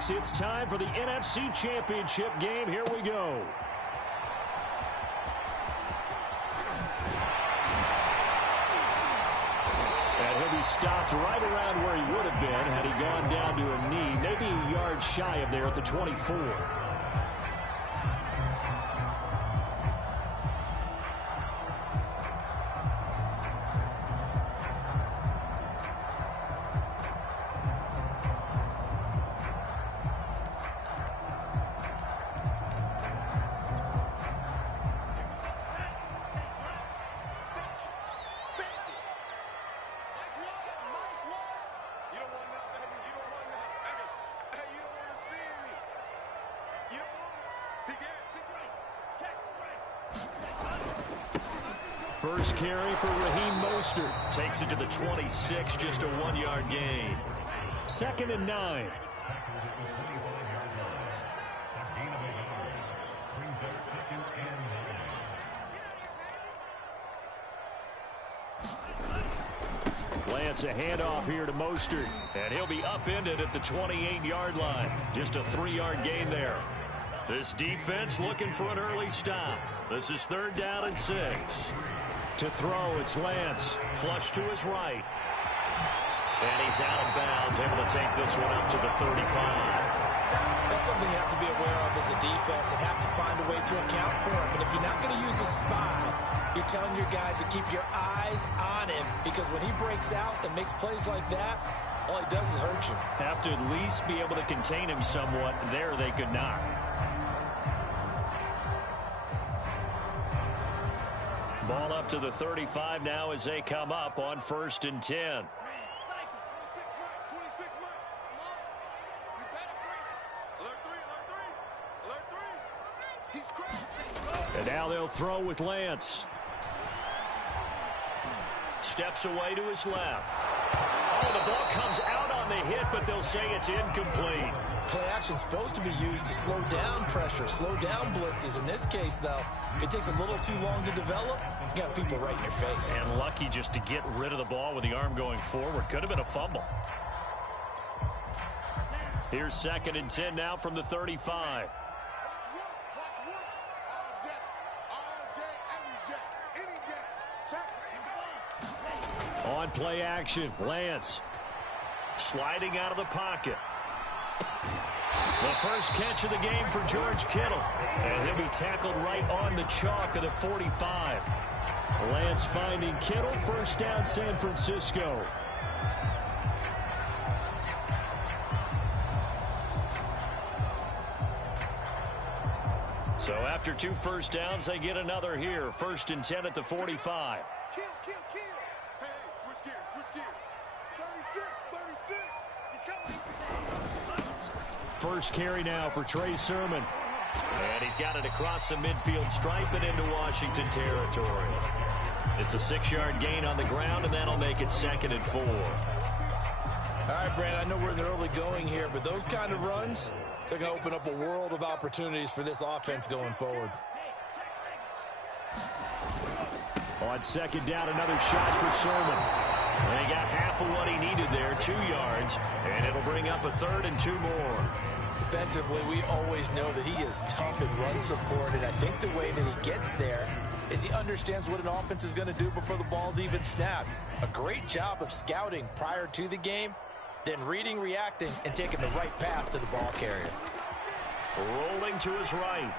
6, it's time for the NFC Championship game. Here we go. And he'll be stopped right around where he would have been had he gone down to a knee, maybe a yard shy of there at the 24. First carry for Raheem Mostert. Takes it to the 26, just a 1-yard gain. 2nd and 9. Lance a handoff here to Mostert. And he'll be upended at the 28-yard line. Just a 3-yard gain there. This defense looking for an early stop. This is 3rd down and 6. To throw, it's Lance. Flush to his right. And he's out of bounds, able to take this one up to the 35. That's something you have to be aware of as a defense and have to find a way to account for him. And if you're not going to use a spy, you're telling your guys to keep your eyes on him, because when he breaks out and makes plays like that, all he does is hurt you. Have to at least be able to contain him somewhat. There they could not. Ball up to the 35 now as they come up on 1st and 10. And now they'll throw with Lance. Steps away to his left. Oh, the ball comes out on the hit, but they'll say it's incomplete. Play action supposed to be used to slow down pressure, slow down blitzes. In this case, though, if it takes a little too long to develop, you got people right in your face. And lucky just to get rid of the ball with the arm going forward. Could have been a fumble. Here's 2nd and 10 now from the 35. On play action, Lance sliding out of the pocket. The first catch of the game for George Kittle. And he'll be tackled right on the chalk of the 45. Lance finding Kittle. 1st down, San Francisco. So after 2 first downs, they get another here. 1st and 10 at the 45. Kill. Hey, switch gears. 36. He's coming. First carry now for Trey Sermon. And he's got it across the midfield stripe and into Washington territory. It's a 6-yard gain on the ground, and that'll make it 2nd and 4. All right, Brand, I know we're in the early going here, but those kind of runs, they're going to open up a world of opportunities for this offense going forward. On 2nd down, another shot for Sermon. And he got half of what he needed there, 2 yards, and it'll bring up a 3rd and 2 more. Defensively, we always know that he is tough in run support, and I think the way that he gets there is he understands what an offense is going to do before the ball's even snapped. A great job of scouting prior to the game, then reading, reacting, and taking the right path to the ball carrier. Rolling to his right.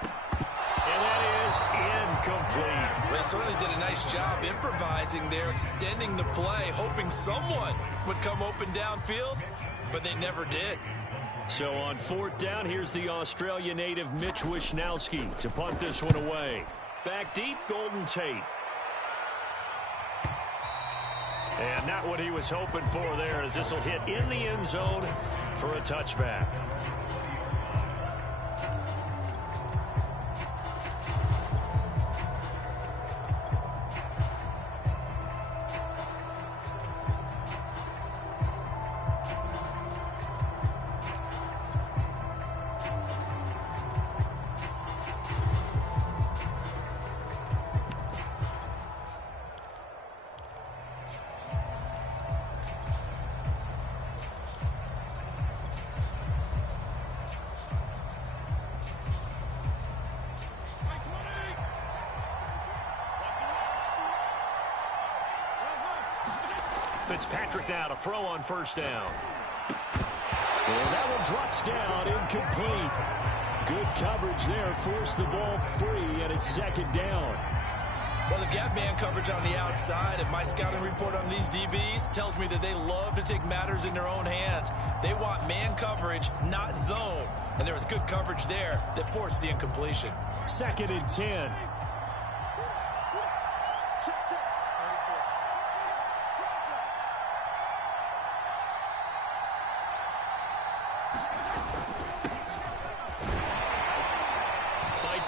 And that is incomplete. They certainly did a nice job improvising there, extending the play, hoping someone would come open downfield, but they never did. So on 4th down, here's the Australia native Mitch Wishnowsky to punt this one away. Back deep, Golden Tate. And not what he was hoping for there, as this will hit in the end zone for a touchback. Fitzpatrick now to throw on first down. And that one drops down, incomplete. Good coverage there, forced the ball free, and it's second down. Well, they've got man coverage on the outside, and my scouting report on these DBs tells me that they love to take matters in their own hands. They want man coverage, not zone. And there was good coverage there that forced the incompletion. Second and 10.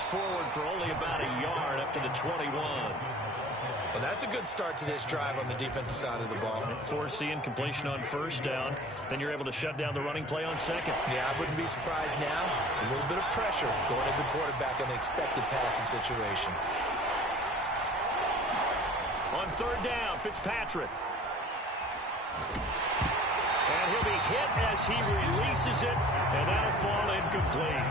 Forward for only about a yard up to the 21. Well, that's a good start to this drive on the defensive side of the ball. Force the incompletion on first down. Then you're able to shut down the running play on second. Yeah, I wouldn't be surprised now. A little bit of pressure going at the quarterback in an expected passing situation. On third down, Fitzpatrick. And he'll be hit as he releases it, and that'll fall incomplete.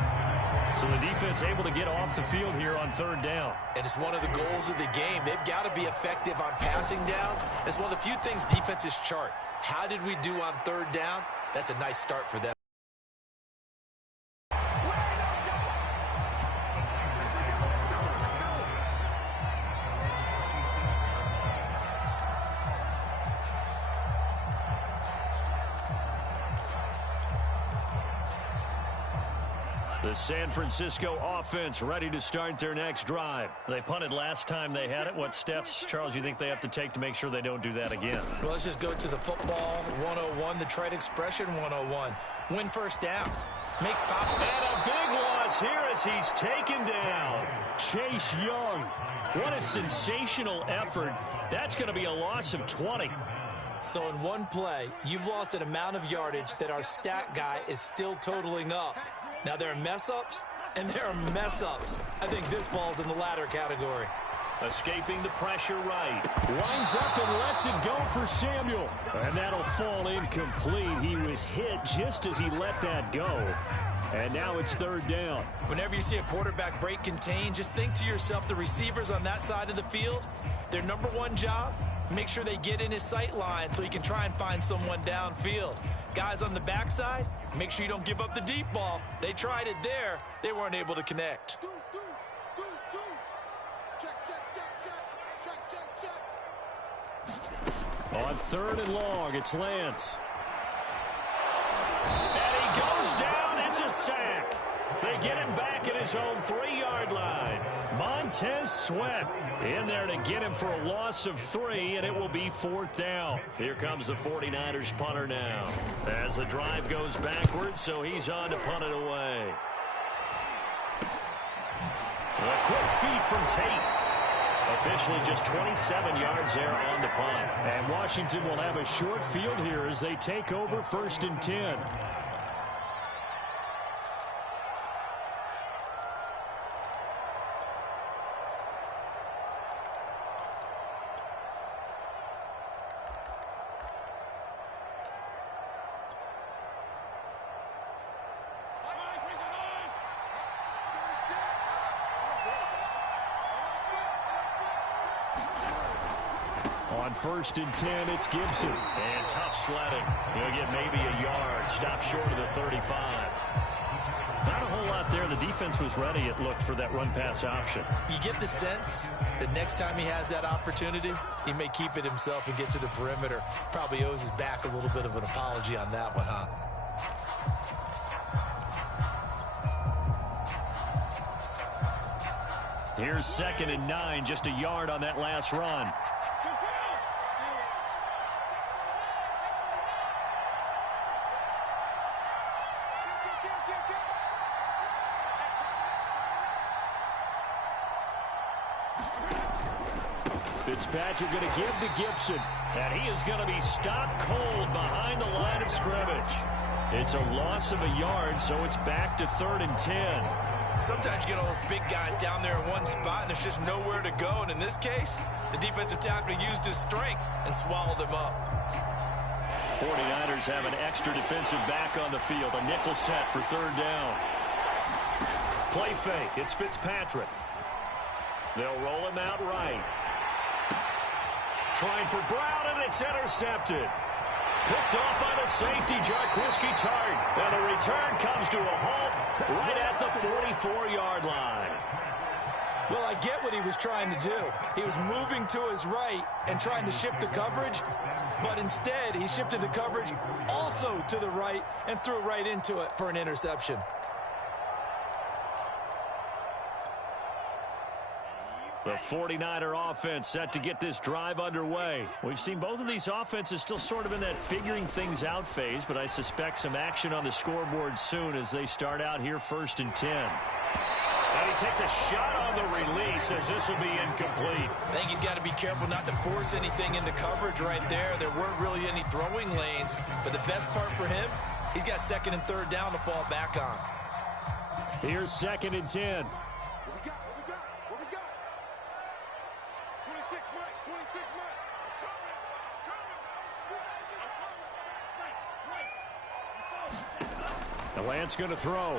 So the defense able to get off the field here on third down. And it's one of the goals of the game. They've got to be effective on passing downs. It's one of the few things defenses chart. How did we do on third down? That's a nice start for them. The San Francisco offense ready to start their next drive. They punted last time they had it. What steps, Charles, you think they have to take to make sure they don't do that again? Well, let's just go to the football 101, the trade expression 101. Win first down. Make foul. And a big loss here as he's taken down. Chase Young. What a sensational effort. That's going to be a loss of 20. So in one play, you've lost an amount of yardage that our stat guy is still totaling up. Now, there are mess-ups, and there are mess-ups. I think this falls in the latter category. Escaping the pressure right. Winds up and lets it go for Samuel. And that'll fall incomplete. He was hit just as he let that go. And now it's third down. Whenever you see a quarterback break contain, just think to yourself, the receivers on that side of the field, their number one job, make sure they get in his sight line so he can try and find someone downfield. Guys on the backside, make sure you don't give up the deep ball. They tried it there. They weren't able to connect. On third and long, it's Lance. And he goes down. It's a sack. They get him back at his own 3-yard line. Montez Sweat in there to get him for a loss of 3, and it will be fourth down. Here comes the 49ers punter now. As the drive goes backwards, so he's on to punt it away. A quick feed from Tate. Officially just 27 yards there on the punt. And Washington will have a short field here as they take over first and 10. On first and 10, it's Gibson. And tough sledding. He'll get maybe a yard. Stop short of the 35. Not a whole lot there. The defense was ready, it looked, for that run-pass option. You get the sense that next time he has that opportunity, he may keep it himself and get to the perimeter. Probably owes his back a little bit of an apology on that one, huh? Here's second and 9, just a yard on that last run. Fitzpatrick going to give to Gibson. And he is going to be stopped cold behind the line of scrimmage. It's a loss of a yard, so it's back to 3rd and 10. Sometimes you get all those big guys down there in one spot, and there's just nowhere to go. And in this case, the defensive tackle used his strength and swallowed him up. 49ers have an extra defensive back on the field. A nickel set for 3rd down. Play fake. It's Fitzpatrick. They'll roll him out right. Trying for Brown, and it's intercepted. Picked off by the safety, Jarquiski Tart. And the return comes to a halt right at the 44-yard line. Well, I get what he was trying to do. He was moving to his right and trying to shift the coverage, but instead he shifted the coverage also to the right and threw right into it for an interception. The 49er offense set to get this drive underway. We've seen both of these offenses still sort of in that figuring things out phase, but I suspect some action on the scoreboard soon as they start out here 1st and 10. And he takes a shot on the release as this will be incomplete. I think he's got to be careful not to force anything into coverage right there. There weren't really any throwing lanes, but the best part for him, he's got 2nd and 3rd down to fall back on. Here's 2nd and 10. What we got? 26 Mike, 26 Mike. The Lance going to throw.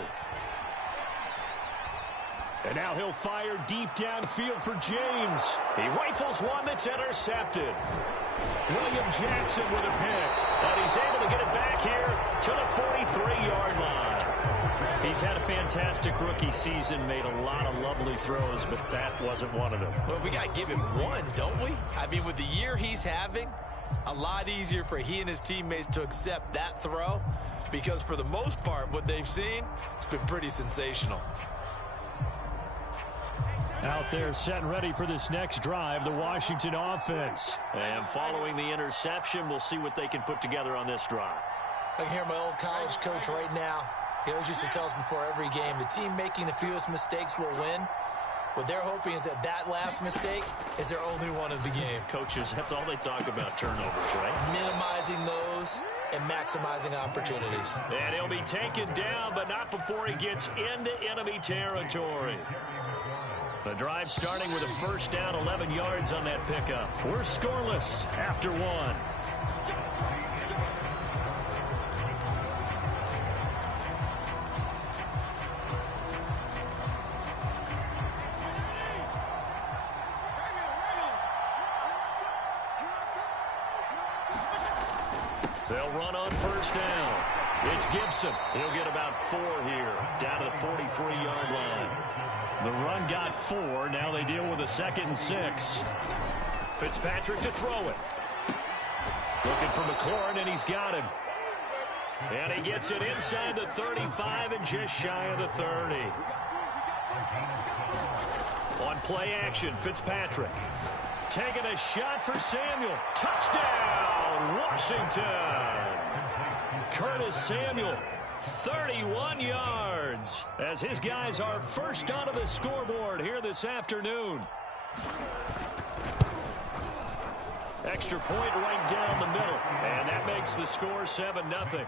And now he'll fire deep downfield for James. He rifles one that's intercepted. William Jackson with a pick. And he's able to get it back here to the 43-yard line. He's had a fantastic rookie season, made a lot of lovely throws, but that wasn't one of them. Well, we got to give him one, don't we? I mean, with the year he's having, a lot easier for he and his teammates to accept that throw, because for the most part, what they've seen, it's been pretty sensational. Out there set and ready for this next drive, the Washington offense. And following the interception, we'll see what they can put together on this drive. I can hear my old college coach right now. He always used to tell us before every game, the team making the fewest mistakes will win. What they're hoping is that that last mistake is their only one of the game. Coaches, that's all they talk about, turnovers, right? Minimizing those and maximizing opportunities. And he'll be taken down, but not before he gets into enemy territory. The drive starting with a 1st down, 11 yards on that pickup. We're scoreless after 1. They'll run on 1st down. It's Gibson. He'll get about 4 here, down to the 43-yard line. The run got 4. Now they deal with a 2nd and 6. Fitzpatrick to throw it. Looking for McLaurin, and he's got him. And he gets it inside the 35 and just shy of the 30. On play action, Fitzpatrick. Taking a shot for Samuel. Touchdown, Washington. Curtis Samuel, 31 yards, as his guys are first onto the scoreboard here this afternoon. Extra point right down the middle, and that makes the score 7-0.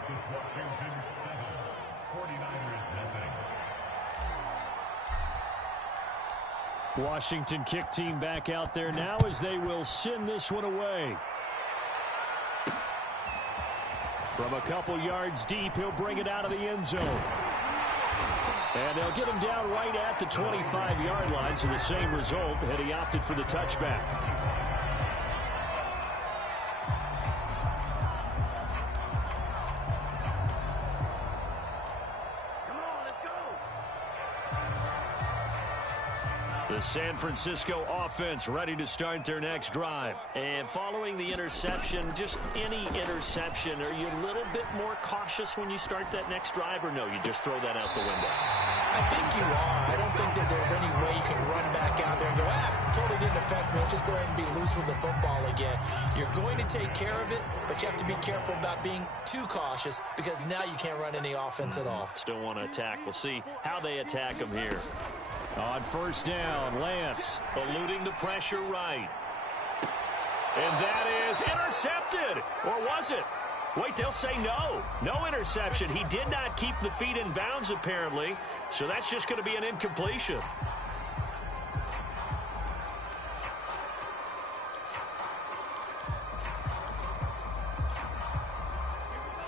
Washington kick team back out there now as they will send this one away. From a couple yards deep, he'll bring it out of the end zone. And they'll get him down right at the 25-yard line, so the same result had he opted for the touchback. The San Francisco offense ready to start their next drive. And following the interception, just any interception, are you a little bit more cautious when you start that next drive, or no, you just throw that out the window? I think you are. I don't think that there's any way you can run back out there and go, totally didn't affect me. Let's just go ahead and be loose with the football again. You're going to take care of it, but you have to be careful about being too cautious, because now you can't run any offense at all. Still want to attack. We'll see how they attack them here. On 1st down, Lance eluding the pressure right. And that is intercepted. Or was it? Wait, they'll say no. No interception. He did not keep the feet in bounds, apparently. So that's just going to be an incompletion.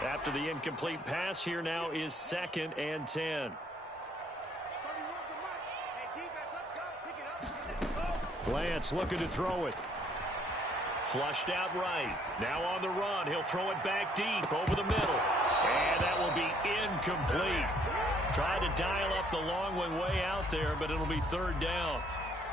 After the incomplete pass, here now is 2nd and 10. Lance looking to throw it. Flushed out right. Now on the run. He'll throw it back deep over the middle. And that will be incomplete. Tried to dial up the long one way out there, but it'll be third down.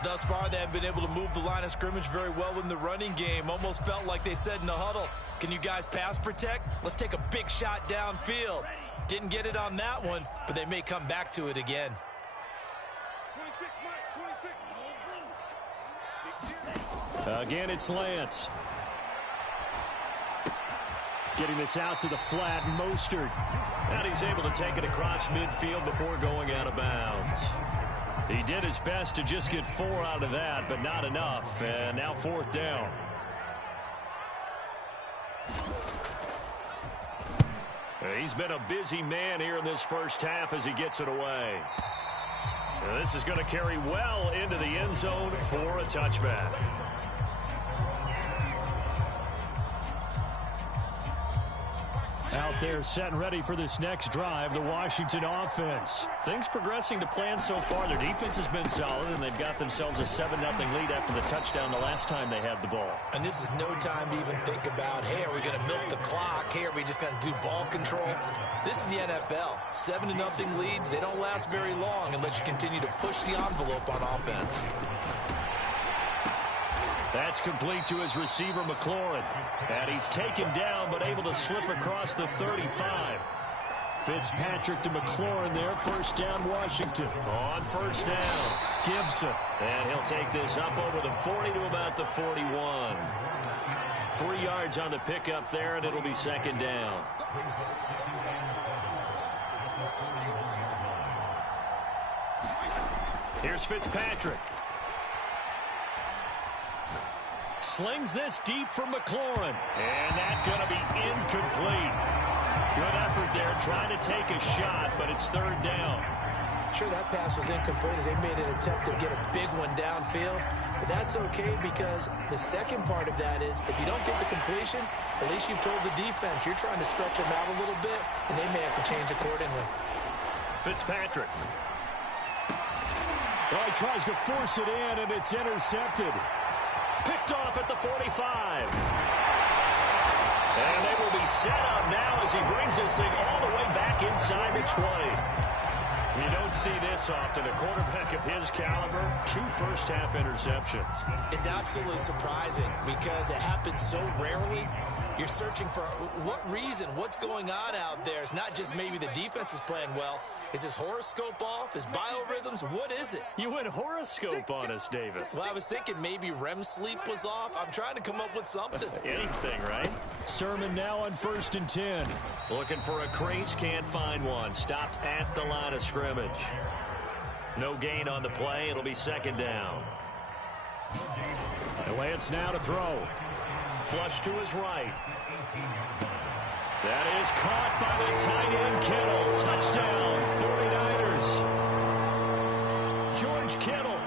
Thus far, they have been able to move the line of scrimmage very well in the running game. Almost felt like they said in the huddle, can you guys pass protect? Let's take a big shot downfield. Didn't get it on that one, but they may come back to it again. 26, Mike, 26. Again, it's Lance. Getting this out to the flat, Mostert. And he's able to take it across midfield before going out of bounds. He did his best to just get 4 out of that, but not enough. And now fourth down. He's been a busy man here in this first half as he gets it away. And this is going to carry well into the end zone for a touchback. Out there set and ready for this next drive, the Washington offense. Things progressing to plan so far. Their defense has been solid, and they've got themselves a 7-0 lead after the touchdown the last time they had the ball. And this is no time to even think about, hey, are we going to milk the clock? Hey, are we just going to do ball control? This is the NFL. 7-0 leads, they don't last very long unless you continue to push the envelope on offense. That's complete to his receiver, McLaurin. And he's taken down, but able to slip across the 35. Fitzpatrick to McLaurin there. First down, Washington. On first down, Gibson. And he'll take this up over the 40 to about the 41. 3 yards on the pickup there, and it'll be second down. Here's Fitzpatrick. Slings this deep for McLaurin. And that's going to be incomplete. Good effort there trying to take a shot, but it's third down. Sure, that pass was incomplete as they made an attempt to get a big one downfield. But that's okay because the second part of that is if you don't get the completion, at least you've told the defense you're trying to stretch them out a little bit, and they may have to change accordingly. Fitzpatrick. Well, he tries to force it in, and it's intercepted. Picked off at the 45. And they will be set up now as he brings this thing all the way back inside the 20. You don't see this often. A quarterback of his caliber, 2 first-half interceptions. It's absolutely surprising because it happens so rarely. You're searching for what reason, what's going on out there. It's not just maybe the defense is playing well. Is his horoscope off? His biorhythms? What is it? You went horoscope on us, David. Well, I was thinking maybe REM sleep was off. I'm trying to come up with something. Anything, right? Sermon now on 1st and 10. Looking for a crease, can't find one. Stopped at the line of scrimmage. No gain on the play. It'll be second down. And Lance now to throw. Flush to his right. That is caught by the tight end, Kittle. Touchdown, 49ers. George Kittle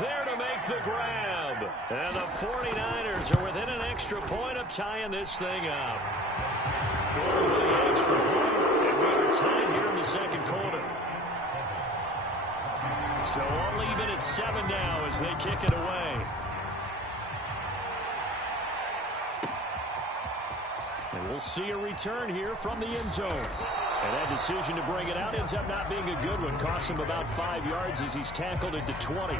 there to make the grab. And the 49ers are within an extra point of tying this thing up. Going with the extra point, and we are tied here in the second quarter. So all even at 7 now as they kick it away. And we'll see a return here from the end zone. And that decision to bring it out ends up not being a good one. Costs him about 5 yards as he's tackled at the 20.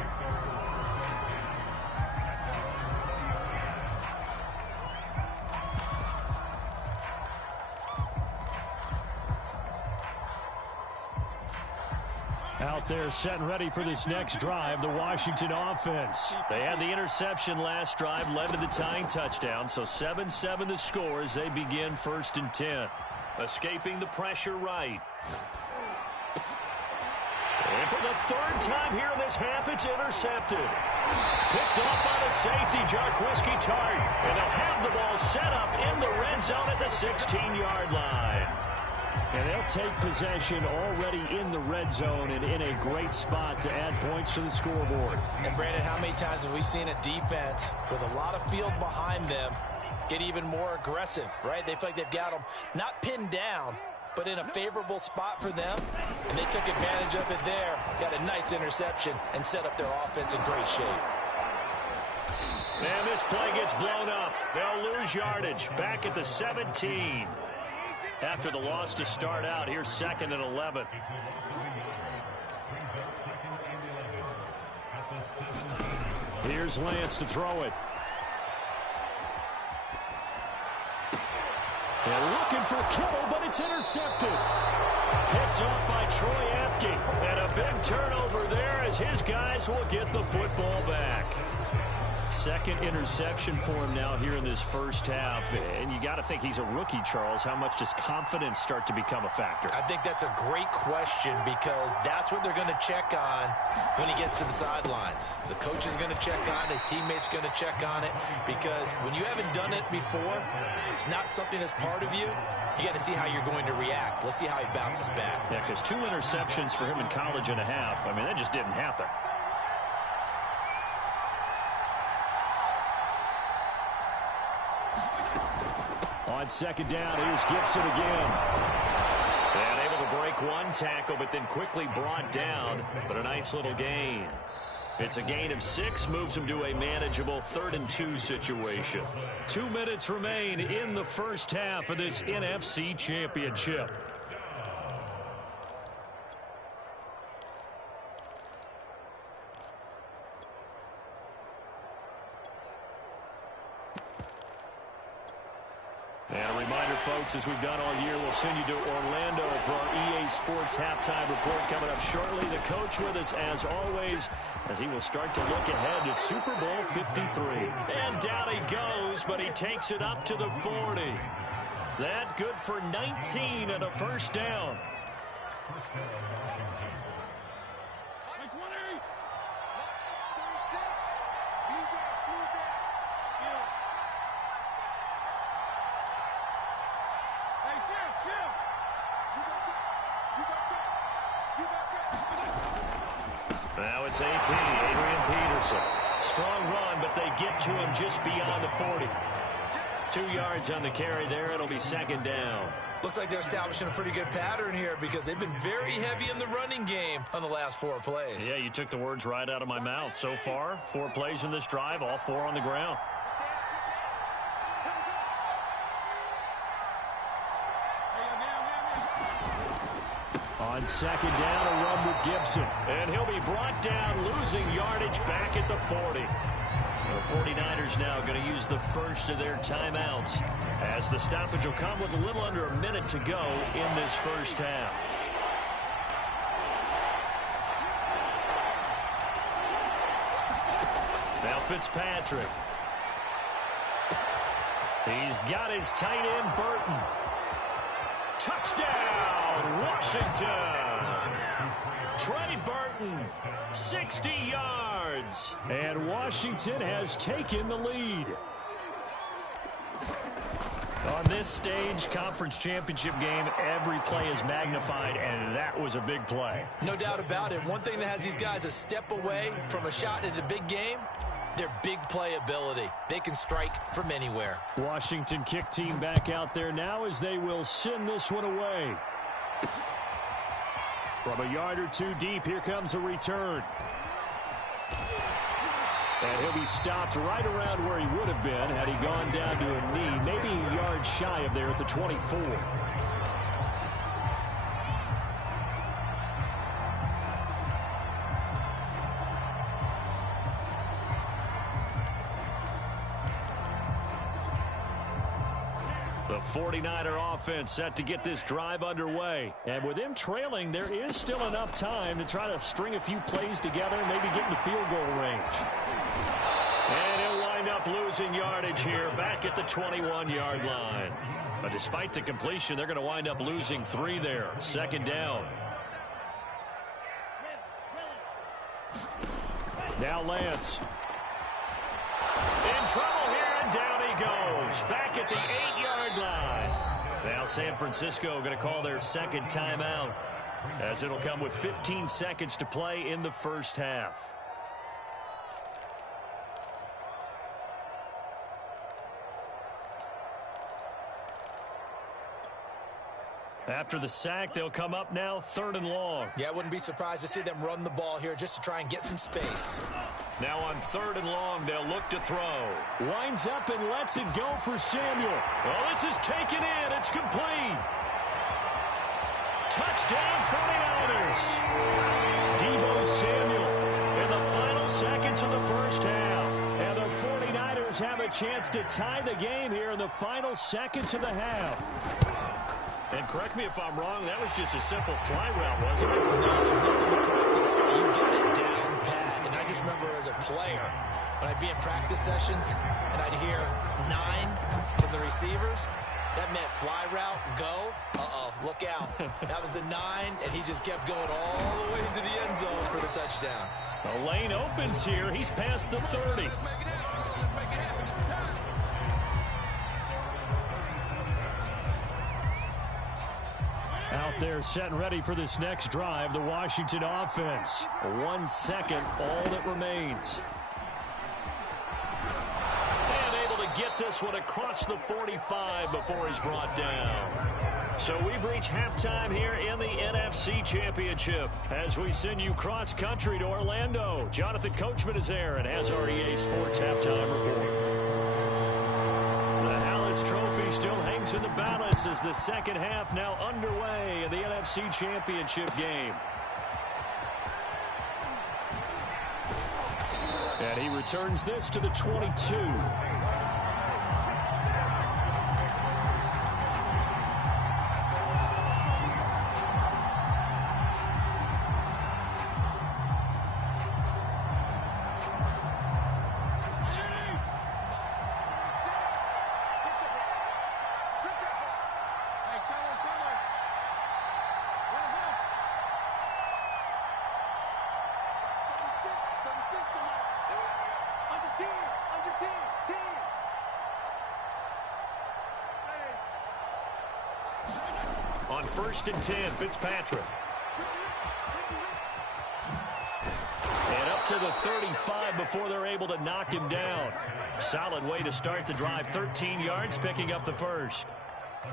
Out there set and ready for this next drive, the Washington offense. They had the interception last drive, led to the tying touchdown, so 7-7 the score as they begin 1st and 10. Escaping the pressure right. And for the 3rd time here in this half, it's intercepted. Picked off by the safety, Jarquiski Tart. And they'll have the ball set up in the red zone at the 16-yard line. And they'll take possession already in the red zone and in a great spot to add points to the scoreboard. And Brandon, how many times have we seen a defense with a lot of field behind them get even more aggressive, right? They feel like they've got them not pinned down, but in a favorable spot for them. And they took advantage of it there, got a nice interception, and set up their offense in great shape. And this play gets blown up. They'll lose yardage. Back at the 17. After the loss to start out, here's 2nd and 11. Here's Lance to throw it. And looking for Kittle, but it's intercepted. Picked off by Troy Apke. And a big turnover there as his guys will get the football back. 2nd interception for him now here in this first half. And you got to think he's a rookie, Charles. How much does confidence start to become a factor? I think that's a great question because that's what they're going to check on when he gets to the sidelines. The coach is going to check on it. His teammates going to check on it because when you haven't done it before, it's not something that's part of you. You got to see how you're going to react. Let's see how he bounces back. Yeah, because 2 interceptions for him in college and a half. I mean, that just didn't happen. On 2nd down, here's Gibson again. And able to break one tackle, but then quickly brought down. But a nice little gain. It's a gain of 6, moves him to a manageable 3rd and 2 situation. 2 minutes remain in the first half of this NFC Championship. And a reminder, folks, as we've done all year, we'll send you to Orlando for our EA Sports halftime report coming up shortly. The coach with us, as always, as he will start to look ahead to Super Bowl 53. And down he goes, but he takes it up to the 40. That good for 19 and a first down. Now it's AP, Adrian Peterson. Strong run, but they get to him just beyond the 40. 2 yards on the carry there. It'll be 2nd down. Looks like they're establishing a pretty good pattern here because they've been very heavy in the running game on the last 4 plays. Yeah, you took the words right out of my mouth. So far, 4 plays in this drive, all 4 on the ground. On 2nd down, a run with Gibson. And he'll be brought down, losing yardage back at the 40. The 49ers now going to use the first of their timeouts as the stoppage will come with a little under a minute to go in this first half. Now Fitzpatrick. He's got his tight end, Burton. Touchdown, Washington. Trey Burton, 60 yards. And Washington has taken the lead. On this stage, conference championship game, every play is magnified, and that was a big play. No doubt about it. One thing that has these guys a step away from a shot at a big game, their big play ability. They can strike from anywhere. Washington kick team back out there now as they will send this one away. From a yard or 2 deep, here comes a return. And he'll be stopped right around where he would have been had he gone down to a knee, maybe a yard shy of there at the 24. The 49er offense set to get this drive underway. And with them trailing, there is still enough time to try to string a few plays together, maybe get in the field goal range. And he'll wind up losing yardage here back at the 21-yard line. But despite the completion, they're going to wind up losing 3 there. 2nd down. Now Lance. In trouble here, and down he goes. Back at the 8-yard line. Now San Francisco going to call their 2nd timeout, as it'll come with 15 seconds to play in the first half. After the sack, they'll come up now 3rd and long. Yeah, I wouldn't be surprised to see them run the ball here just to try and get some space. Now on 3rd and long, they'll look to throw. Winds up and lets it go for Samuel. Well, this is taken in. It's complete. Touchdown 49ers. Deebo Samuel in the final seconds of the first half. And the 49ers have a chance to tie the game here in the final seconds of the half. And correct me if I'm wrong, that was just a simple fly route, wasn't it? No, there's nothing to correct it all. You got it down pat. And I just remember as a player, when I'd be in practice sessions and I'd hear 9 from the receivers, that meant fly route, go. Uh-oh, look out. That was the 9, and he just kept going all the way into the end zone for the touchdown. The lane opens here. He's past the 30. Out there set and ready for this next drive, the Washington offense. 1 second, all that remains. And able to get this one across the 45 before he's brought down. So we've reached halftime here in the NFC Championship as we send you cross-country to Orlando. Jonathan Coachman is there and has our EA Sports halftime report. The Hallis Trophy still hangs in the balance as the second half now underway in the NFC Championship game. And he returns this to the 22. On 1st and 10, Fitzpatrick. And up to the 35 before they're able to knock him down. Solid way to start the drive. 13 yards, picking up the first.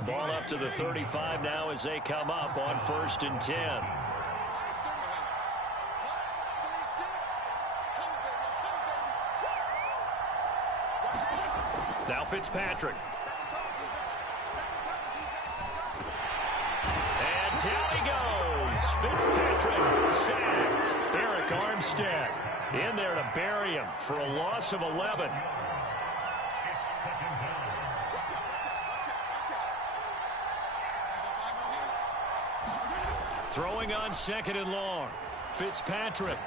Ball up to the 35 now as they come up on 1st and 10. Now Fitzpatrick. Down he goes. Fitzpatrick sacked. Eric Armstead in there to bury him for a loss of 11. Throwing on 2nd and long. Fitzpatrick.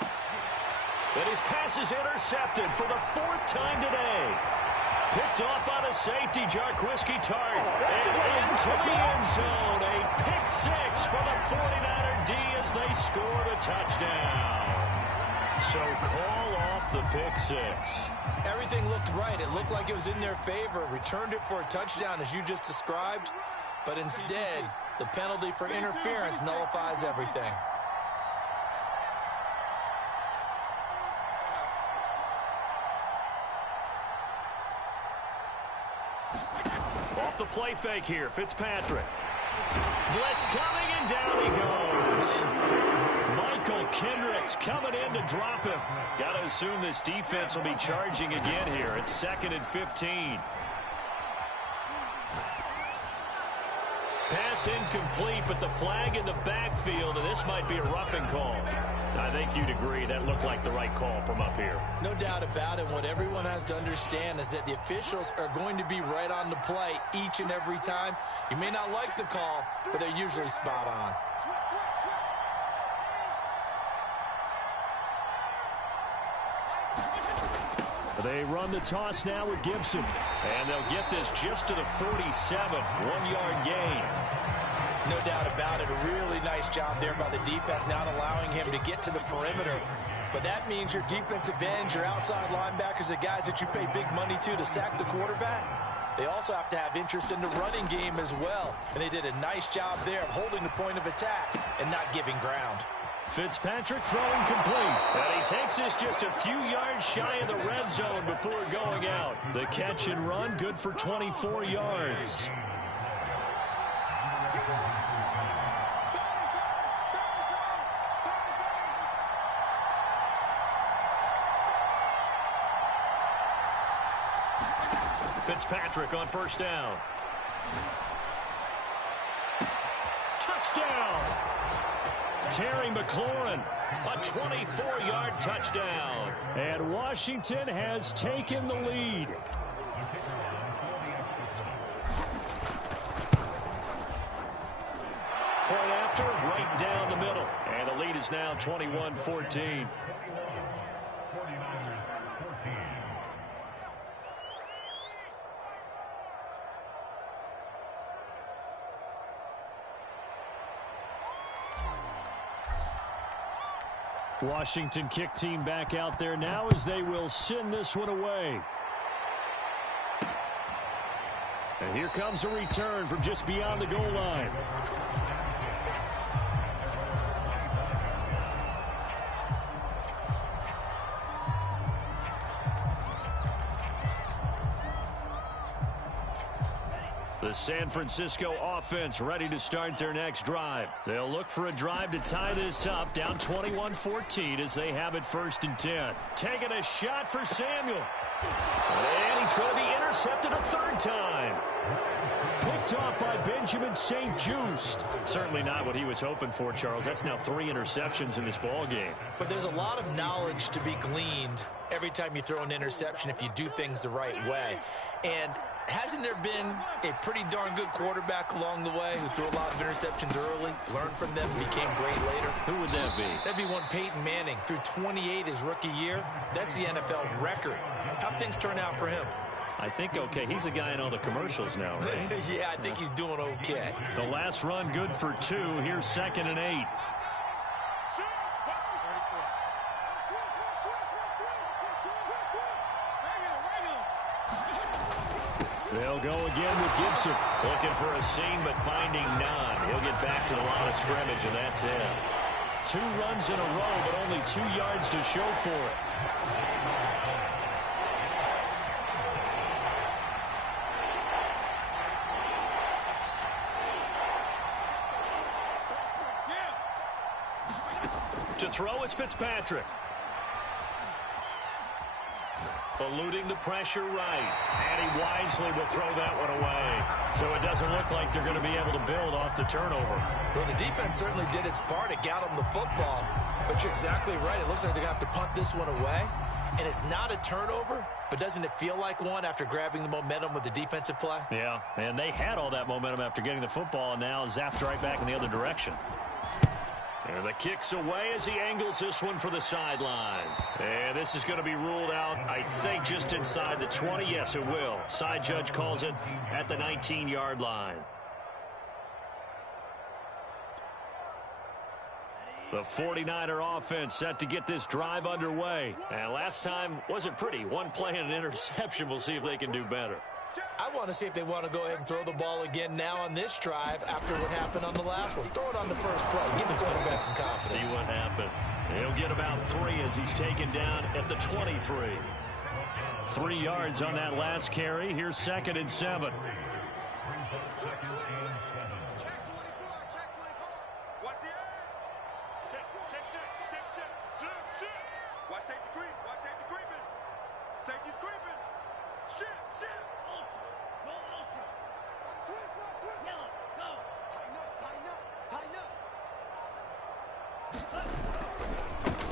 And his pass is intercepted for the 4th time today. Picked off by the safety, Jarquiski Tart. And into the end zone. A pick 6 for the 49er D as they score the touchdown. So call off the pick 6. Everything looked right. It looked like it was in their favor. Returned it for a touchdown as you just described. But instead, the penalty for interference nullifies everything. Off the play fake here, Fitzpatrick. Blitz coming, and down he goes. Michael Kendricks coming in to drop him. Got to assume this defense will be charging again here. It's 2nd and 15. Pass incomplete, but the flag in the backfield, and this might be a roughing call. I think you'd agree that looked like the right call from up here. No doubt about it. What everyone has to understand is that the officials are going to be right on the play each and every time. You may not like the call, but they're usually spot on. They run the toss now with Gibson. And they'll get this just to the 47. 1-yard gain. No doubt about it. A really nice job there by the defense, not allowing him to get to the perimeter. But that means your defensive ends, your outside linebackers, the guys that you pay big money to sack the quarterback, they also have to have interest in the running game as well. And they did a nice job there of holding the point of attack and not giving ground. Fitzpatrick throwing complete. And he takes this just a few yards shy of the red zone before going out. The catch and run, good for 24 yards. Fitzpatrick on first down. Touchdown! Terry McLaurin, a 24-yard touchdown. And Washington has taken the lead. Point after, right down the middle. And the lead is now 21-14. Washington kick team back out there now as they will send this one away. And here comes a return from just beyond the goal line. The San Francisco offense ready to start their next drive. They'll look for a drive to tie this up, down 21-14 as they have it 1st and 10. Taking a shot for Samuel. And he's going to be intercepted a 3rd time. Picked off by Benjamin St-Juste. Certainly not what he was hoping for, Charles. That's now 3 interceptions in this ball game. But there's a lot of knowledge to be gleaned every time you throw an interception if you do things the right way. And hasn't there been a pretty darn good quarterback along the way who threw a lot of interceptions early, learned from them, became great later? Who would that be? That'd be one Peyton Manning. Threw 28 his rookie year. That's the NFL record. How'd things turn out for him? I think okay. He's a guy in all the commercials now, right? Yeah, I think he's doing okay. The last run good for 2. Here's 2nd and 8. They'll go again with Gibson. Looking for a seam, but finding none. He'll get back to the line of scrimmage, and that's it. 2 runs in a row, but only 2 yards to show for it. To throw is Fitzpatrick. Eluding the pressure right. And he wisely will throw that one away. So it doesn't look like they're going to be able to build off the turnover. Well, the defense certainly did its part. It got them the football. But you're exactly right. It looks like they're going to have to punt this one away. And it's not a turnover, but doesn't it feel like one after grabbing the momentum with the defensive play? Yeah, and they had all that momentum after getting the football, and now zapped right back in the other direction. And the kick's away as he angles this one for the sideline. And this is going to be ruled out, I think, just inside the 20. Yes, it will. Side judge calls it at the 19-yard line. The 49er offense set to get this drive underway. And last time wasn't pretty. One play and an interception. We'll see if they can do better. I want to see if they want to go ahead and throw the ball again now on this drive after what happened on the last one. Throw it on the first play. Give the quarterback some confidence. See what happens. He'll get about 3 as he's taken down at the 23. 3 yards on that last carry. Here's 2nd and 7.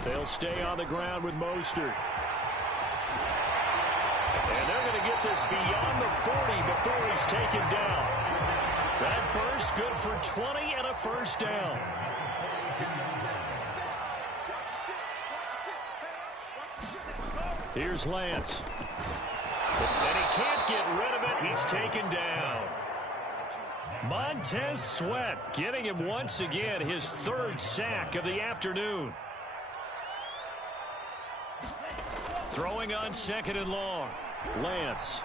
They'll stay on the ground with Mostert. And they're going to get this beyond the 40 before he's taken down. That burst good for 20 and a first down. Here's Lance. And he can't get rid of it. He's taken down. Montez Sweat getting him once again, his 3rd sack of the afternoon. Throwing on 2nd and long. Lance.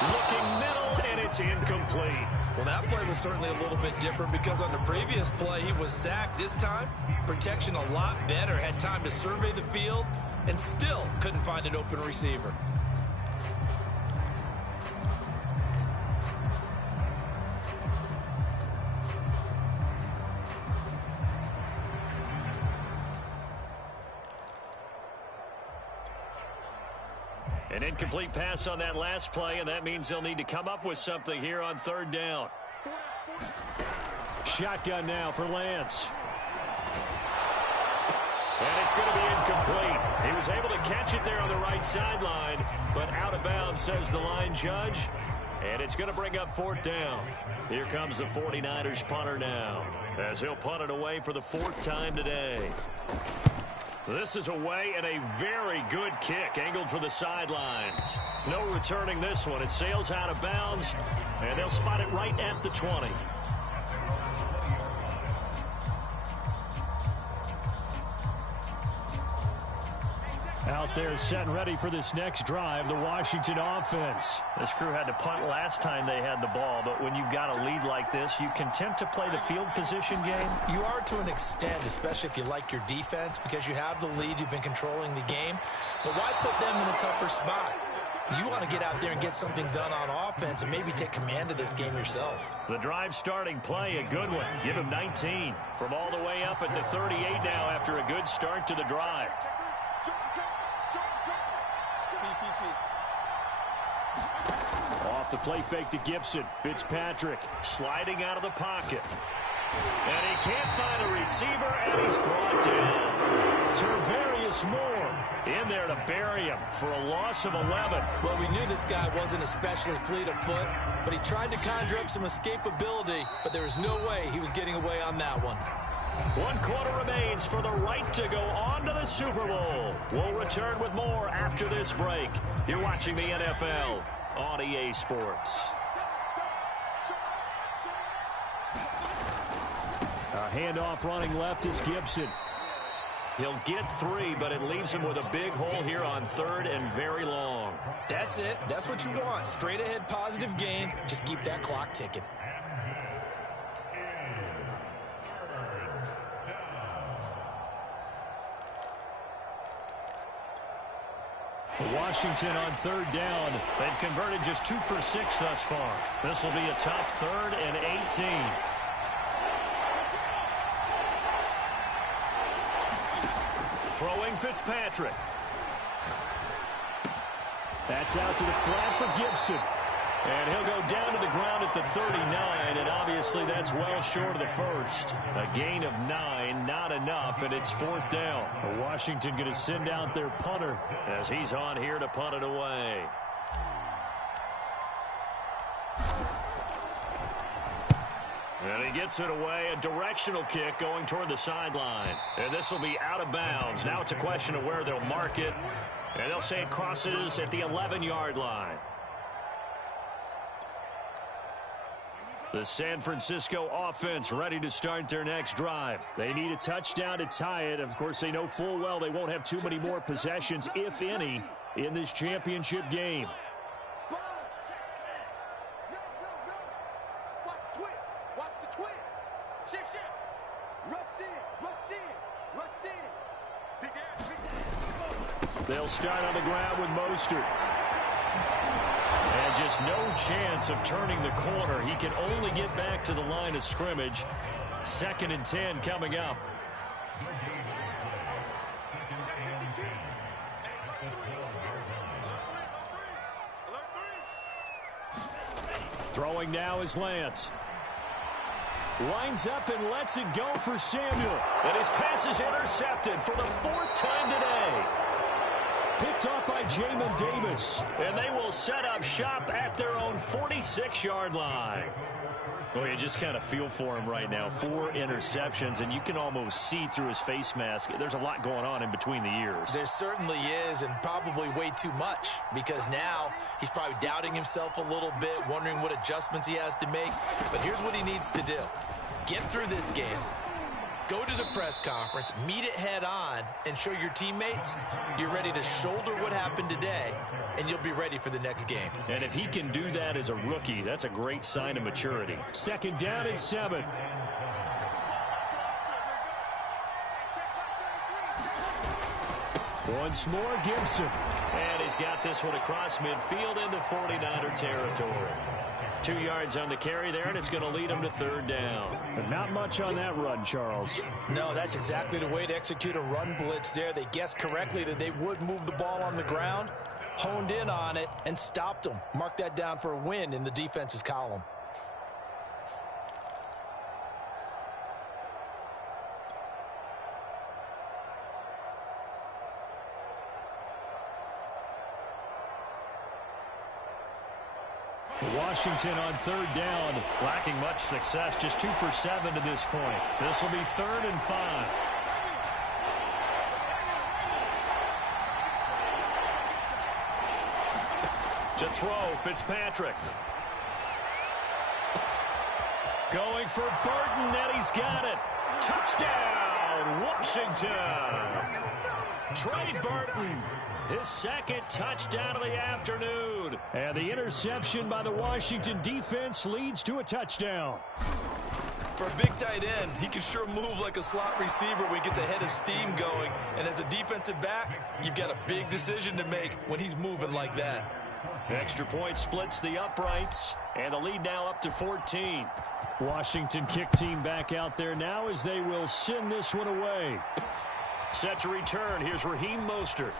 Looking middle, and it's incomplete. Well, that play was certainly a little bit different because on the previous play, he was sacked. This time, protection a lot better. Had time to survey the field and still couldn't find an open receiver. An incomplete pass on that last play, and that means they'll need to come up with something here on third down. Shotgun now for Lance. And it's going to be incomplete. He was able to catch it there on the right sideline, but out of bounds, says the line judge. And it's going to bring up fourth down. Here comes the 49ers punter now, as he'll punt it away for the fourth time today. This is away, and a very good kick angled for the sidelines. No returning this one. It sails out of bounds, and they'll spot it right at the 20. Out there set and ready for this next drive, the Washington offense. This crew had to punt last time they had the ball, but when you've got a lead like this, you content to play the field position game? You are to an extent, especially if you like your defense, because you have the lead, you've been controlling the game. But why put them in a tougher spot? You want to get out there and get something done on offense and maybe take command of this game yourself. The drive starting play, a good one. Give him 19 from all the way up at the 38 now after a good start to the drive. Off the play fake to Gibson. Fitzpatrick sliding out of the pocket. And he can't find a receiver, and he's brought down. Tervarius Moore in there to bury him for a loss of 11. Well, we knew this guy wasn't especially fleet of foot, but he tried to conjure up some escapability, but there was no way he was getting away on that one. 1 quarter remains for the right to go on to the Super Bowl. We'll return with more after this break. You're watching the NFL on EA Sports. A handoff running left is Gibson. He'll get 3, but it leaves him with a big hole here on third and very long. That's it. That's what you want. Straight ahead positive gain. Just keep that clock ticking. Washington on third down. They've converted just 2 for 6 thus far. This will be a tough 3rd and 18. Throwing Fitzpatrick. That's out to the flat for Gibson. And he'll go down to the ground at the 39, and obviously that's well short of the first. A gain of 9, not enough, and it's fourth down. Washington going to send out their punter as he's on here to punt it away. And he gets it away, a directional kick going toward the sideline. And this will be out of bounds. Now it's a question of where they'll mark it, and they'll say it crosses at the 11-yard line. The San Francisco offense ready to start their next drive. They need a touchdown to tie it. Of course, they know full well they won't have too many more possessions, if any, in this championship game. Watch the twist. Watch the twist. Shift. Rush in. Big ass. They'll start on the ground with Mostert. And just no chance of turning the corner. He can only get back to the line of scrimmage. 2nd and 10 coming up. Throwing now is Lance. Lines up and lets it go for Samuel. And his pass is intercepted for the 4th time today. Picked off by Jamin Davis. And they will set up shop at their own 46-yard line. Well, you just kind of feel for him right now. 4 interceptions, and you can almost see through his face mask. There's a lot going on in between the ears. There certainly is, and probably way too much, because now he's probably doubting himself a little bit, wondering what adjustments he has to make. But here's what he needs to do. Get through this game. Go to the press conference, meet it head on, and show your teammates you're ready to shoulder what happened today, and you'll be ready for the next game. And if he can do that as a rookie, that's a great sign of maturity. 2nd down and 7. Once more, Gibson. And he's got this one across midfield into 49er territory. 2 yards on the carry there, and it's going to lead him to 3rd down. But not much on that run, Charles. No, that's exactly the way to execute a run blitz there. They guessed correctly that they would move the ball on the ground, honed in on it, and stopped them. Mark that down for a win in the defense's column. Washington on third down, lacking much success, just 2 for 7 to this point. This will be 3rd and 5. To throw, Fitzpatrick. Going for Burton, and he's got it. Touchdown, Washington. Trey Burton, his second touchdown of the afternoon. And the interception by the Washington defense leads to a touchdown. For a big tight end, he can sure move like a slot receiver when he gets a head of steam going. And as a defensive back, you've got a big decision to make when he's moving like that. Extra point splits the uprights, and the lead now up to 14. Washington kick team back out there now as they will send this one away. Set to return. Here's Raheem Mostert.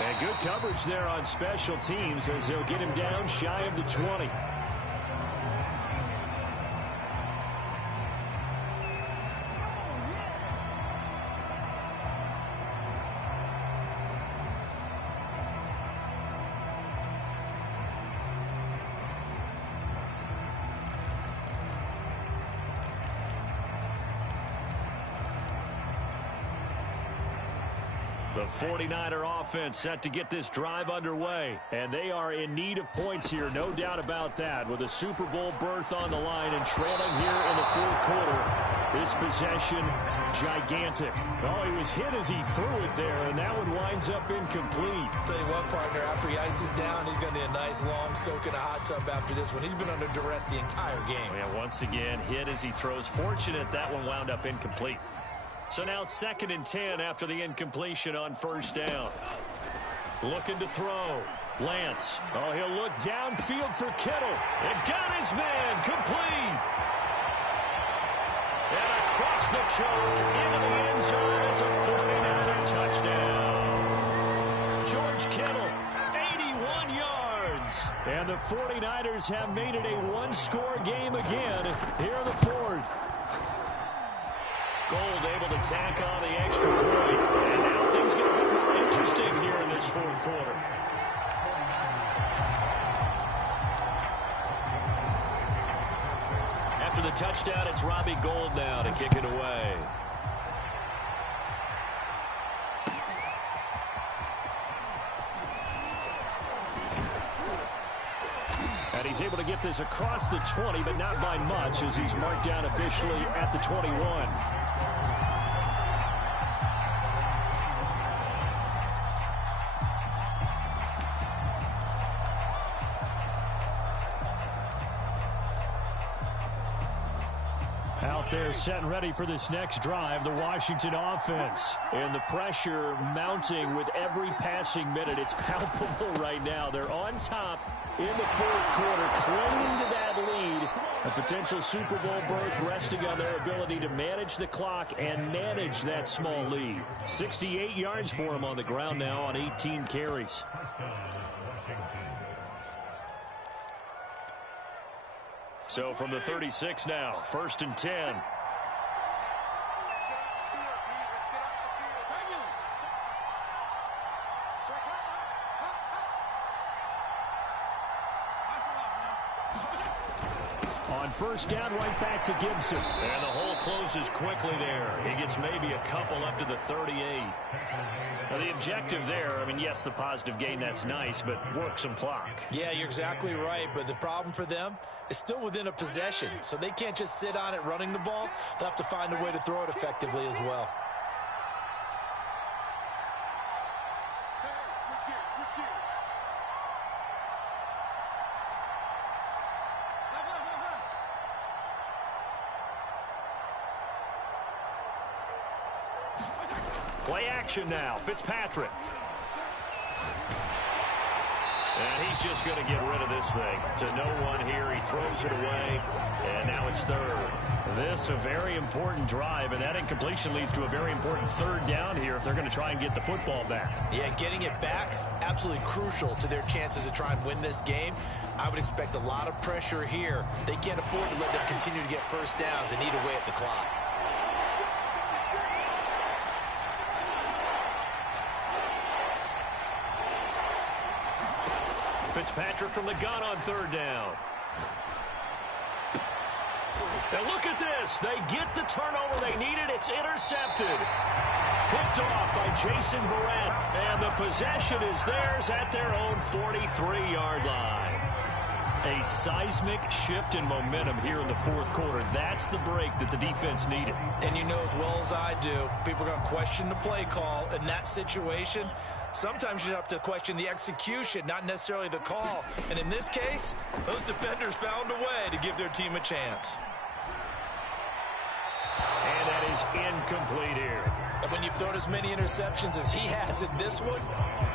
And good coverage there on special teams as they'll get him down shy of the 20. The 49er offense set to get this drive underway, and they are in need of points here, no doubt about that, with a Super Bowl berth on the line and trailing here in the 4th quarter. This possession, gigantic. Oh, he was hit as he threw it there, and that one winds up incomplete. Tell you what, partner, after he ices down, he's going to need a nice long soak in a hot tub after this one. He's been under duress the entire game. Yeah, once again, hit as he throws. Fortunate that one wound up incomplete. So now 2nd and 10 after the incompletion on 1st down. Looking to throw. Lance. Oh, he'll look downfield for Kittle. And got his man complete. And across the choke into the end zone. It's a 49er touchdown. George Kittle, 81 yards. And the 49ers have made it a one-score game again here in the 4th. Gold able to tack on the extra point. And now things get a bit more interesting here in this 4th quarter. After the touchdown, it's Robbie Gould now to kick it away. And he's able to get this across the 20, but not by much as he's marked down officially at the 21. Out there set and ready for this next drive, the Washington offense. And the pressure mounting with every passing minute. It's palpable right now. They're on top in the 4th quarter, clinging to that lead. A potential Super Bowl berth resting on their ability to manage the clock and manage that small lead. 68 yards for him on the ground now on 18 carries. So from the 36 now, 1st and 10. On 1st down, right back to Gibson. And the hole closes quickly there. He gets maybe a couple up to the 38. Now the objective there, I mean, yes, the positive gain, that's nice, but work some clock. Yeah, you're exactly right, but the problem for them is still within a possession, so they can't just sit on it running the ball. They'll have to find a way to throw it effectively as well. Play action now. Fitzpatrick. And he's just going to get rid of this thing. To no one here. He throws it away. And now it's 3rd. This a very important drive, and that incompletion leads to a very important third down here if they're going to try and get the football back. Yeah, getting it back, absolutely crucial to their chances to try and win this game. I would expect a lot of pressure here. They can't afford to let them continue to get first downs and eat away at the clock. Fitzpatrick from the gun on third down. And look at this. They get the turnover they needed. It's intercepted. Picked off by Jason Verrett. And the possession is theirs at their own 43-yard line. A seismic shift in momentum here in the fourth quarter. That's the break that the defense needed. And you know as well as I do, people are going to question the play call in that situation. Sometimes you have to question the execution, not necessarily the call. And in this case, those defenders found a way to give their team a chance. And that is incomplete here. And when you've thrown as many interceptions as he has in this one,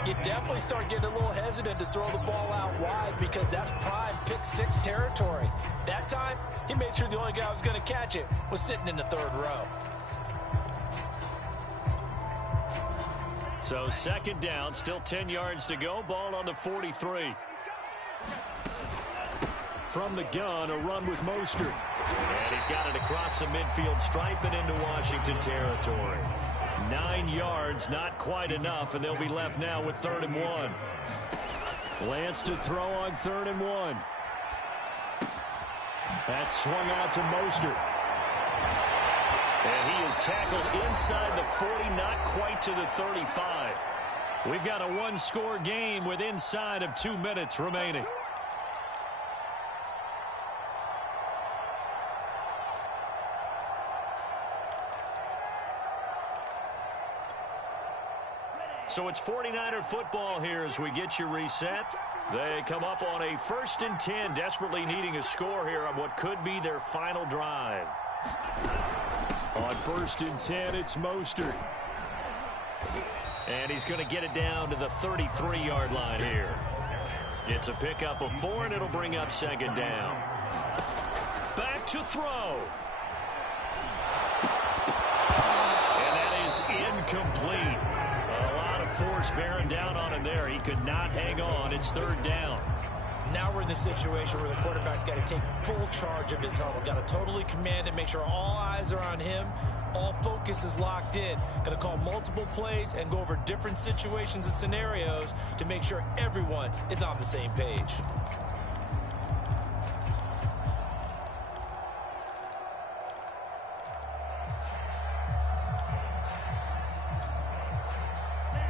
you definitely start getting a little hesitant to throw the ball out wide because that's prime pick six territory. That time, he made sure the only guy who was going to catch it was sitting in the third row. So second down, still 10 yards to go. Ball on the 43. From the gun, a run with Mostert. And he's got it across the midfield stripe and into Washington territory. 9 yards, not quite enough, and they'll be left now with 3rd and 1. Lance to throw on 3rd and 1. That's swung out to Mostert. And he is tackled inside the 40, not quite to the 35. We've got a one-score game with inside of 2 minutes remaining. So it's 49er football here as we get you reset. They come up on a 1st and 10, desperately needing a score here on what could be their final drive. On 1st and 10, it's Mostert. And he's going to get it down to the 33-yard line here. It's a pickup of 4, and it'll bring up 2nd down. Back to throw. And that is incomplete. Force bearing down on him there. He could not hang on. It's 3rd down. Now we're in the situation where the quarterback's got to take full charge of his huddle. Got to totally command it, make sure all eyes are on him. All focus is locked in. Got to call multiple plays and go over different situations and scenarios to make sure everyone is on the same page.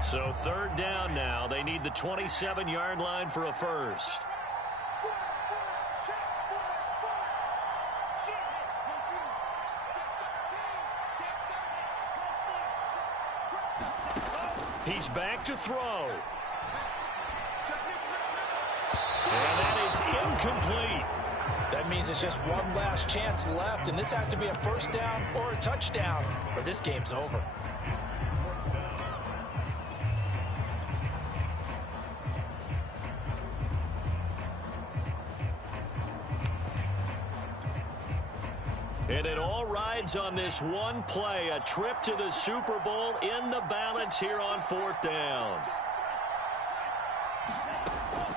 So 3rd down now. They need the 27-yard line for a first. He's back to throw. And that is incomplete. That means it's just one last chance left, and this has to be a 1st down or a touchdown, or this game's over. And it all rides on this one play, a trip to the Super Bowl in the balance here on 4th down.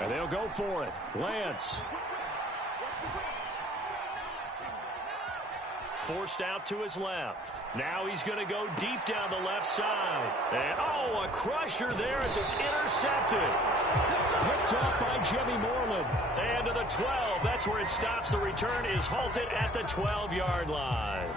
And they'll go for it. Lance. Forced out to his left. Now he's going to go deep down the left side. And, oh, a crusher there as it's intercepted. Picked off by Jimmy Moreland. And to the 12. That's where it stops. The return is halted at the 12-yard line.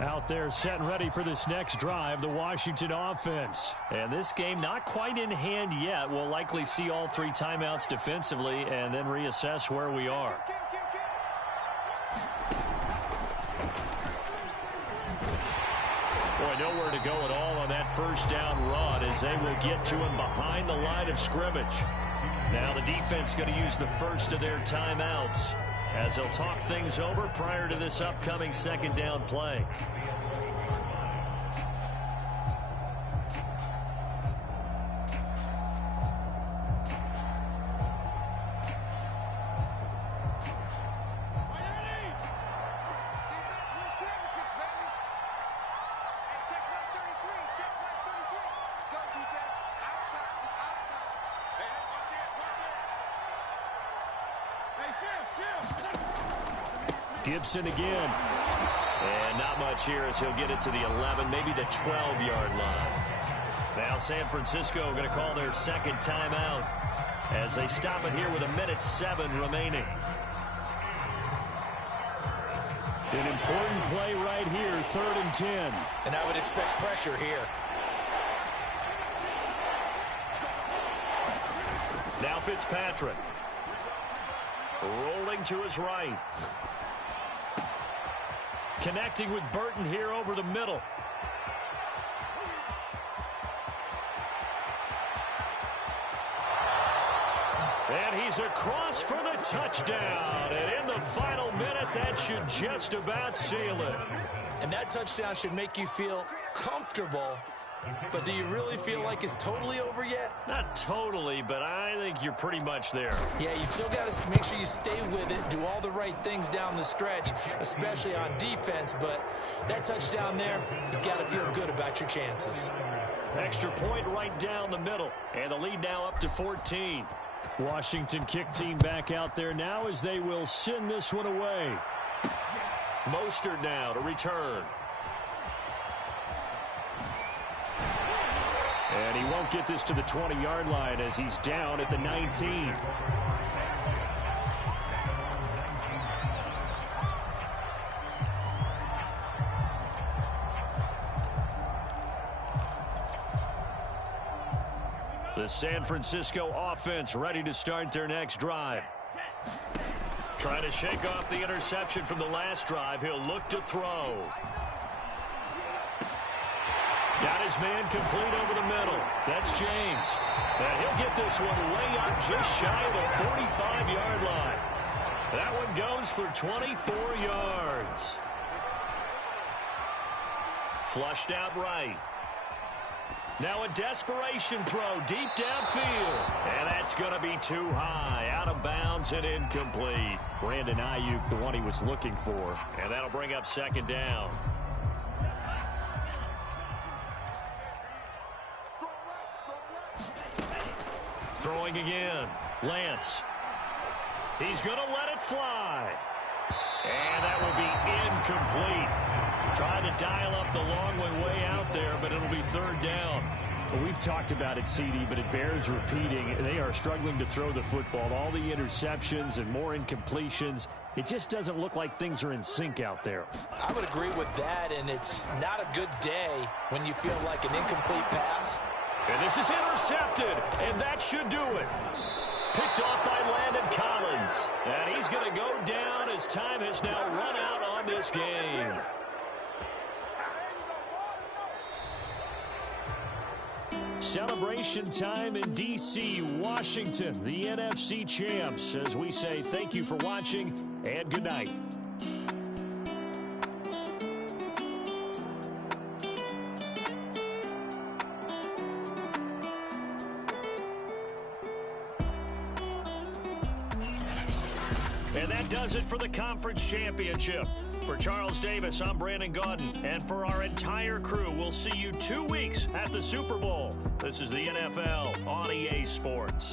Out there set and ready for this next drive, the Washington offense. And this game not quite in hand yet. We'll likely see all 3 timeouts defensively and then reassess where we are. Boy, nowhere to go at all on that 1st down run as they will get to him behind the line of scrimmage. Now the defense going to use the first of their timeouts as they'll talk things over prior to this upcoming 2nd down play. Gibson again. And not much here as he'll get it to the 11, maybe the 12-yard line. Now San Francisco going to call their second timeout as they stop it here with 1:07 remaining. An important play right here, 3rd and 10. And I would expect pressure here. Now Fitzpatrick. Rolling to his right. Connecting with Burton here over the middle. And he's across for the touchdown. And in the final minute, that should just about seal it. And that touchdown should make you feel comfortable. But do you really feel like it's totally over yet? Not totally, but I think you're pretty much there. Yeah, you've still got to make sure you stay with it, do all the right things down the stretch, especially on defense. But that touchdown there, you've got to feel good about your chances. Extra point right down the middle. And the lead now up to 14. Washington kick team back out there now as they will send this one away. Mostert now to return. And he won't get this to the 20-yard line as he's down at the 19. The San Francisco offense ready to start their next drive. Trying to shake off the interception from the last drive. He'll look to throw. Got his man complete over the middle. That's James. And he'll get this one way up just shy of the 45-yard line. That one goes for 24 yards. Flushed out right. Now a desperation throw deep downfield. And that's going to be too high. Out of bounds and incomplete. Brandon Ayuk, the one he was looking for. And that'll bring up 2nd down. Throwing again. Lance. He's going to let it fly. And that will be incomplete. Trying to dial up the long one way out there, but it'll be 3rd down. Well, we've talked about it, CD, but it bears repeating. They are struggling to throw the football. All the interceptions and more incompletions. It just doesn't look like things are in sync out there. I would agree with that, and it's not a good day when you feel like an incomplete pass. And this is intercepted, and that should do it. Picked off by Landon Collins. And he's going to go down as time has now run out on this game. Celebration time in D.C., Washington, the NFC champs, as we say thank you for watching and good night. And that does it for the conference championship. For Charles Davis, I'm Brandon Gaudin. And for our entire crew, we'll see you 2 weeks at the Super Bowl. This is the NFL on EA Sports.